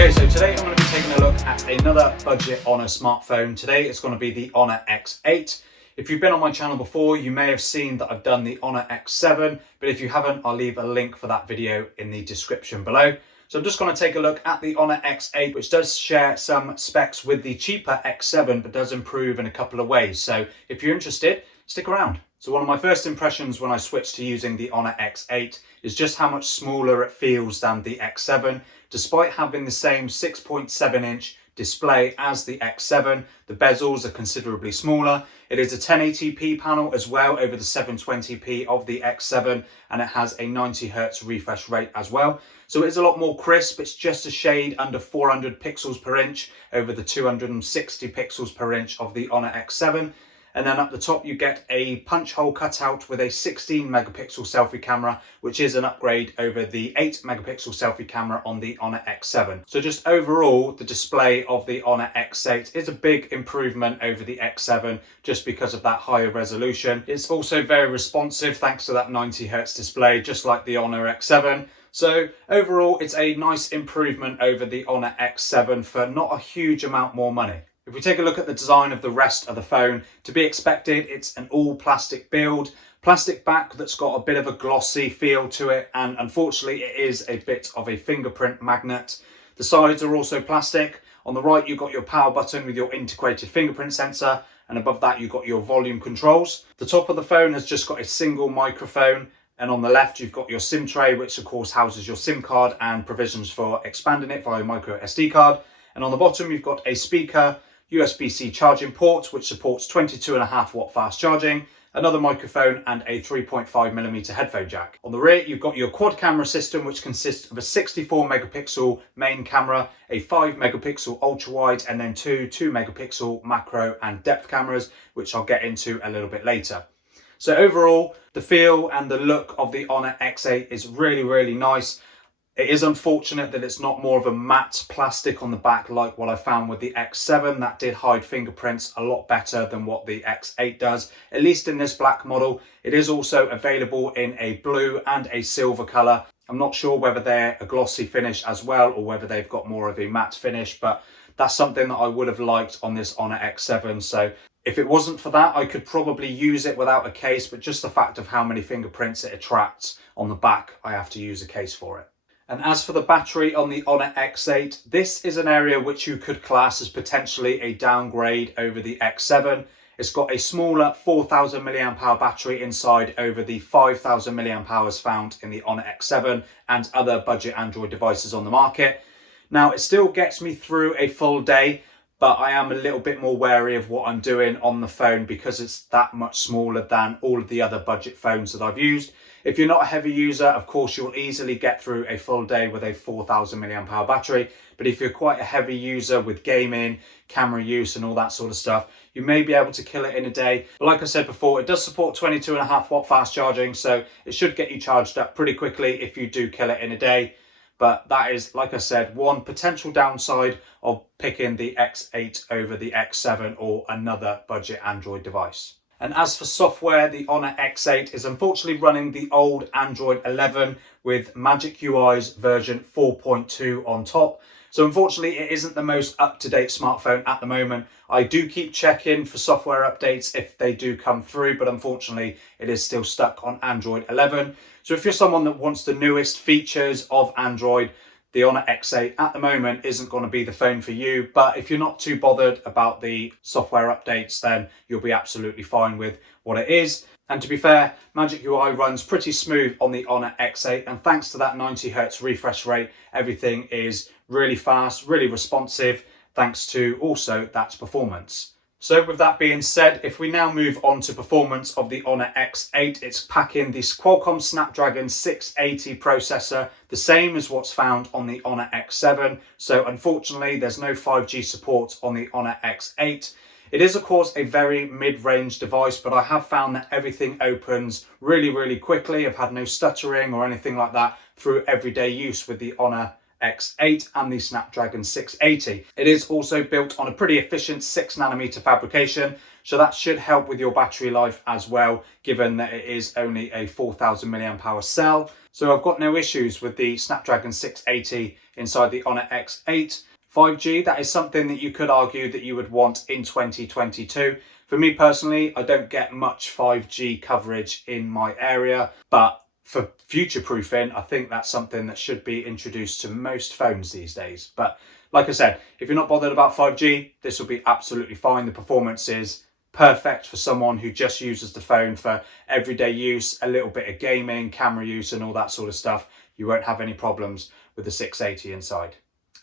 Okay, so today I'm going to be taking a look at another budget Honor smartphone. Today it's going to be the Honor X8. If you've been on my channel before, you may have seen that I've done the Honor X7, but if you haven't, I'll leave a link for that video in the description below. So I'm just going to take a look at the Honor X8, which does share some specs with the cheaper X7, but does improve in a couple of ways. So if you're interested, stick around. So one of my first impressions when I switched to using the Honor X8 is just how much smaller it feels than the X7. Despite having the same 6.7-inch display as the X7, the bezels are considerably smaller. It is a 1080p panel as well over the 720p of the X7, and it has a 90Hz refresh rate as well. So it is a lot more crisp. It's just a shade under 400 pixels per inch over the 260 pixels per inch of the Honor X7. And then up the top you get a punch hole cutout with a 16 megapixel selfie camera, which is an upgrade over the 8 megapixel selfie camera on the Honor X7. So just overall, the display of the Honor X8 is a big improvement over the X7 just because of that higher resolution. It's also very responsive thanks to that 90Hz display, just like the Honor X7. So overall, it's a nice improvement over the Honor X7 for not a huge amount more money. If we take a look at the design of the rest of the phone, to be expected, it's an all plastic build. Plastic back that's got a bit of a glossy feel to it, and unfortunately it is a bit of a fingerprint magnet. The sides are also plastic. On the right you've got your power button with your integrated fingerprint sensor, and above that you've got your volume controls. The top of the phone has just got a single microphone, and on the left you've got your SIM tray, which of course houses your SIM card and provisions for expanding it via micro SD card. And on the bottom you've got a speaker, USB-C charging port, which supports 22.5 watt fast charging, another microphone and a 3.5mm headphone jack. On the rear, you've got your quad camera system, which consists of a 64 megapixel main camera, a 5 megapixel ultra wide, and then two 2 megapixel macro and depth cameras, which I'll get into a little bit later. So overall, the feel and the look of the Honor X8 is really, really nice. It is unfortunate that it's not more of a matte plastic on the back like what I found with the X7. That did hide fingerprints a lot better than what the X8 does, at least in this black model. It is also available in a blue and a silver colour. I'm not sure whether they're a glossy finish as well or whether they've got more of a matte finish, but that's something that I would have liked on this Honor X7. So if it wasn't for that, I could probably use it without a case, but just the fact of how many fingerprints it attracts on the back, I have to use a case for it. And as for the battery on the Honor X8, this is an area which you could class as potentially a downgrade over the X7. It's got a smaller 4000 mAh battery inside over the 5000 mAh found in the Honor X7 and other budget Android devices on the market. Now, it still gets me through a full day, but I am a little bit more wary of what I'm doing on the phone because it's that much smaller than all of the other budget phones that I've used. If you're not a heavy user, of course, you'll easily get through a full day with a 4000 mAh battery. But if you're quite a heavy user with gaming, camera use and all that sort of stuff, you may be able to kill it in a day. But like I said before, it does support 22.5 watt fast charging, so it should get you charged up pretty quickly if you do kill it in a day. But that is, like I said, one potential downside of picking the X8 over the X7 or another budget Android device. And as for software, the Honor X8 is unfortunately running the old Android 11 with Magic UI's version 4.2 on top. So unfortunately, it isn't the most up-to-date smartphone at the moment. I do keep checking for software updates if they do come through, but unfortunately, it is still stuck on Android 11. So if you're someone that wants the newest features of Android, the Honor X8 at the moment isn't going to be the phone for you. But if you're not too bothered about the software updates, then you'll be absolutely fine with what it is. And to be fair, Magic UI runs pretty smooth on the Honor X8, and thanks to that 90Hz refresh rate, everything is really fast, really responsive, thanks to also that performance. So with that being said, if we now move on to performance of the Honor X8, it's packing this Qualcomm Snapdragon 680 processor, the same as what's found on the Honor X7. So unfortunately, there's no 5G support on the Honor X8. It is, of course, a very mid-range device, but I have found that everything opens really, really quickly. I've had no stuttering or anything like that through everyday use with the Honor X8 and the Snapdragon 680. It is also built on a pretty efficient 6nm fabrication, so that should help with your battery life as well, given that it is only a 4000 mAh cell. So I've got no issues with the Snapdragon 680 inside the Honor X8. 5G, that is something that you could argue that you would want in 2022. For me personally, I don't get much 5G coverage in my area, but for future proofing, I think that's something that should be introduced to most phones these days. But like I said, if you're not bothered about 5G, this will be absolutely fine. The performance is perfect for someone who just uses the phone for everyday use, a little bit of gaming, camera use and all that sort of stuff. You won't have any problems with the 680 inside.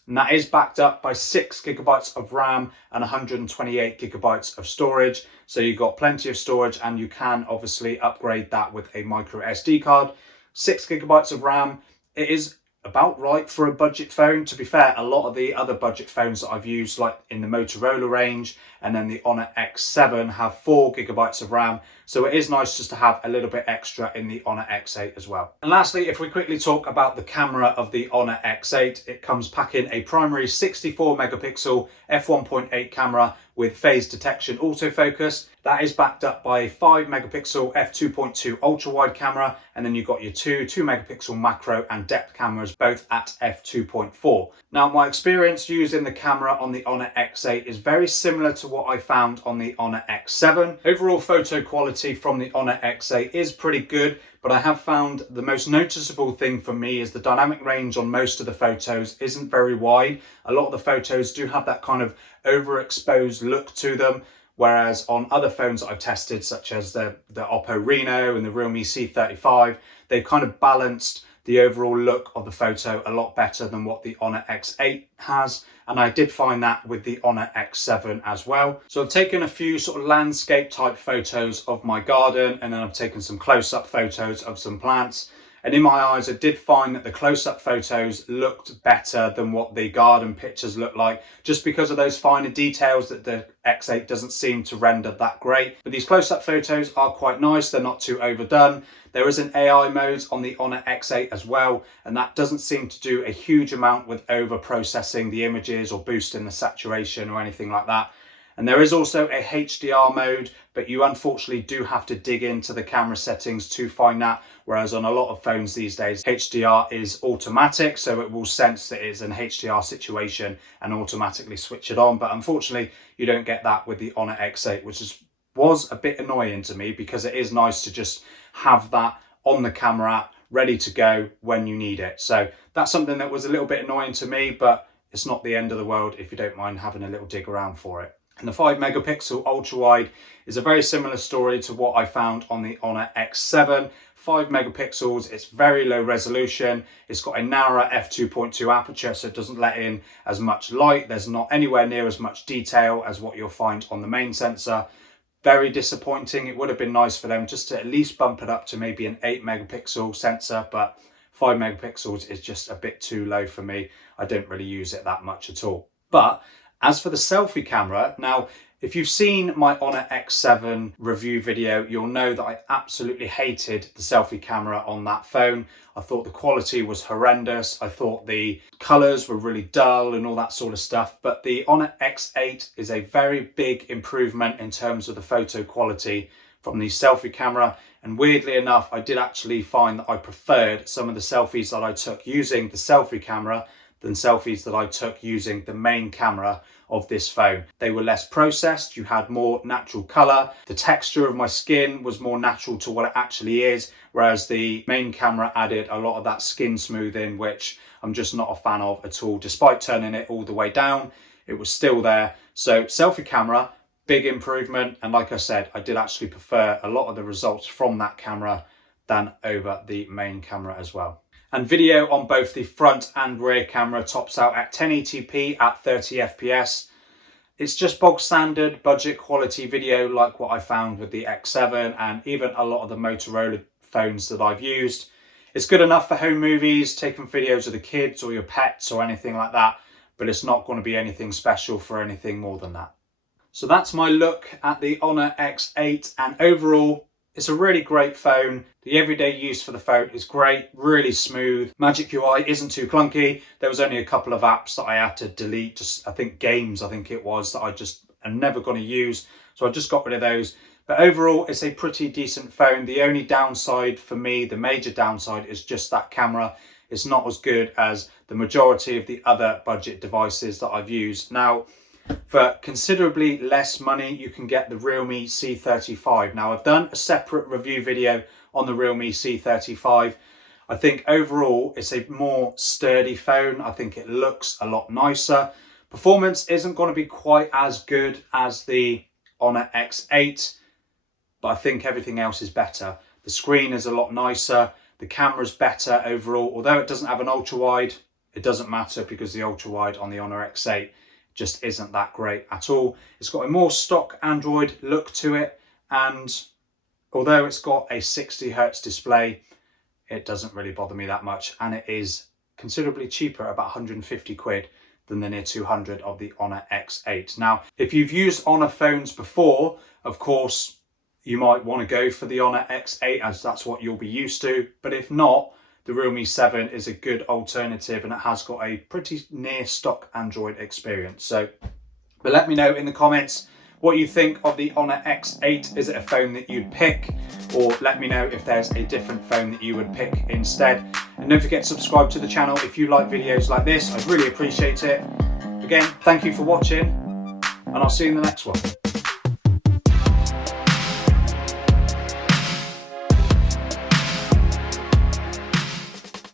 And that is backed up by 6 gigabytes of RAM and 128 gigabytes of storage. So you've got plenty of storage, and you can obviously upgrade that with a micro SD card. 6 gigabytes of RAM, it is about right for a budget phone. To be fair, a lot of the other budget phones that I've used, like in the Motorola range and then the Honor X7, have 4 gigabytes of RAM. So it is nice just to have a little bit extra in the Honor X8 as well. And lastly, if we quickly talk about the camera of the Honor X8, it comes packing a primary 64 megapixel f1.8 camera with phase detection autofocus. That is backed up by a 5 megapixel f2.2 ultra wide camera, and then you've got your 2 megapixel macro and depth cameras, both at f2.4. Now, my experience using the camera on the Honor X8 is very similar to what I found on the Honor X7. Overall photo quality from the Honor X8 is pretty good, but I have found the most noticeable thing for me is the dynamic range on most of the photos isn't very wide. A lot of the photos do have that kind of overexposed look to them, whereas on other phones that I've tested, such as the Oppo Reno and the Realme C35, they've kind of balanced the overall look of the photo a lot better than what the Honor X8 has. And I did find that with the Honor X7 as well. So I've taken a few sort of landscape type photos of my garden, and then I've taken some close-up photos of some plants. And in my eyes, I did find that the close-up photos looked better than what the garden pictures look like, just because of those finer details that the X8 doesn't seem to render that great. But these close-up photos are quite nice. They're not too overdone. There is an AI mode on the Honor X8 as well, and that doesn't seem to do a huge amount with over-processing the images or boosting the saturation or anything like that. And there is also a HDR mode, but you unfortunately do have to dig into the camera settings to find that. Whereas on a lot of phones these days, HDR is automatic, so it will sense that it's an HDR situation and automatically switch it on. But unfortunately, you don't get that with the Honor X8, which was a bit annoying to me, because it is nice to just have that on the camera app ready to go when you need it. So that's something that was a little bit annoying to me, but it's not the end of the world if you don't mind having a little dig around for it. And the 5 megapixel ultra wide is a very similar story to what I found on the Honor X7. 5 megapixels, it's very low resolution. It's got a narrower f2.2 aperture, so it doesn't let in as much light. There's not anywhere near as much detail as what you'll find on the main sensor. Very disappointing. It would have been nice for them just to at least bump it up to maybe an 8 megapixel sensor, but 5 megapixels is just a bit too low for me. I don't really use it that much at all. But as for the selfie camera, now, if you've seen my Honor X7 review video, you'll know that I absolutely hated the selfie camera on that phone. I thought the quality was horrendous. I thought the colors were really dull and all that sort of stuff. But the Honor X8 is a very big improvement in terms of the photo quality from the selfie camera. And weirdly enough, I did actually find that I preferred some of the selfies that I took using the selfie camera than selfies that I took using the main camera of this phone. They were less processed, you had more natural color, the texture of my skin was more natural to what it actually is, whereas the main camera added a lot of that skin smoothing, which I'm just not a fan of at all. Despite turning it all the way down, it was still there. So selfie camera, big improvement, and like I said, I did actually prefer a lot of the results from that camera than over the main camera as well. And video on both the front and rear camera tops out at 1080p at 30 FPS. It's just bog standard budget quality video like what I found with the X7 and even a lot of the Motorola phones that I've used. It's good enough for home movies, taking videos of the kids or your pets or anything like that, but it's not going to be anything special for anything more than that. So that's my look at the Honor X8, and overall, it's a really great phone. The everyday use for the phone is great, really smooth. Magic UI isn't too clunky. There was only a couple of apps that I had to delete, just I think games, I think it was, that I just am never going to use. So I just got rid of those. But overall, it's a pretty decent phone. The only downside for me, the major downside, is just that camera. It's not as good as the majority of the other budget devices that I've used. Now, for considerably less money, you can get the Realme C35. Now, I've done a separate review video on the Realme C35. I think overall, it's a more sturdy phone. I think it looks a lot nicer. Performance isn't going to be quite as good as the Honor X8, but I think everything else is better. The screen is a lot nicer. The camera's better overall. Although it doesn't have an ultra wide, it doesn't matter because the ultra wide on the Honor X8 just isn't that great at all. It's got a more stock Android look to it, and although it's got a 60 Hz display, it doesn't really bother me that much, and it is considerably cheaper, about 150 quid, than the near 200 of the Honor X8. Now, if you've used Honor phones before, of course, you might want to go for the Honor X8 as that's what you'll be used to. But if not, the Realme 7 is a good alternative, and it has got a pretty near stock Android experience. So, but let me know in the comments what you think of the Honor X8. Is it a phone that you'd pick? Or let me know if there's a different phone that you would pick instead. And don't forget to subscribe to the channel if you like videos like this. I'd really appreciate it. Again, thank you for watching, and I'll see you in the next one.